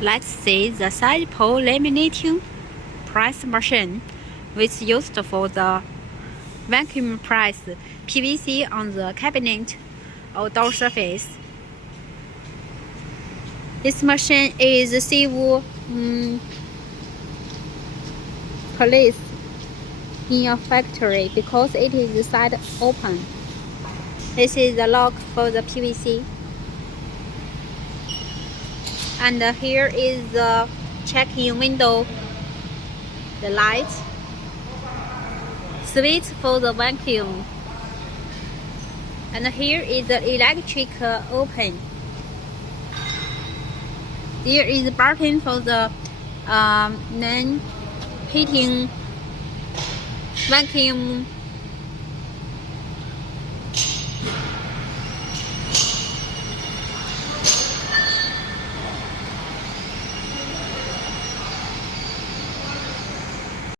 Let's see the side paull laminating press machine, which is used for the vacuum press PVC on the cabinet or door surface. This machine is save place in a factory because it is side open. This is the lock for the PVC. And here is the check-in window, the light, switch for the vacuum. And here is the electric open. There is a button for the non-heating vacuum